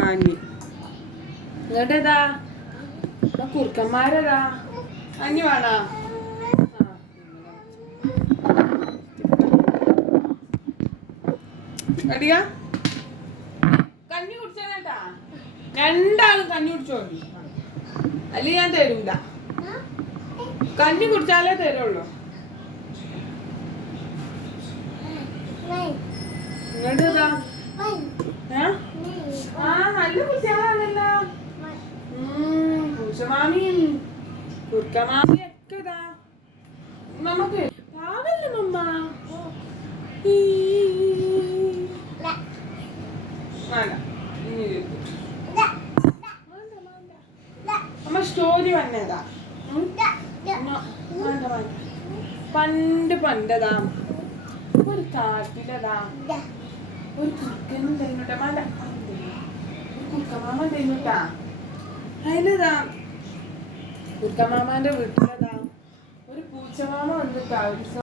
Annie ഇങ്ങോട്ടേതാ കുറുക്കന്മാരേതാ അഞ്ഞു വേണോ അടിയാ കഞ്ഞി കുടിച്ചാട്ടാ രണ്ടാളും കഞ്ഞി കുടിച്ചോളി അല്ലെങ്കിൽ ഞാൻ തരൂല കഞ്ഞി കുടിച്ചാലേ തരുള്ളൂ ഇങ്ങോട്ടേതാ നല്ല കുട്ടികളാണല്ലോ പൂച്ചമാമിയും കുറുക്കമാമിയും ഒക്കെ ഇതാ നമുക്ക് പാവല്ലേ മമ്മ അമ്മ സ്റ്റോറി വന്നതാ പണ്ടതാ ഒരു കാട്ടിലതാ ഒരു കുറുക്കനും തരുന്നുട്ടാ മാല കുറുക്കമാമ തരുന്നുട്ടാ അതിലതാ കുറുക്കമാമാന്റെ വീട്ടിലതാ ഒരു പൂച്ചമാമ വന്നിട്ടാ ഒരു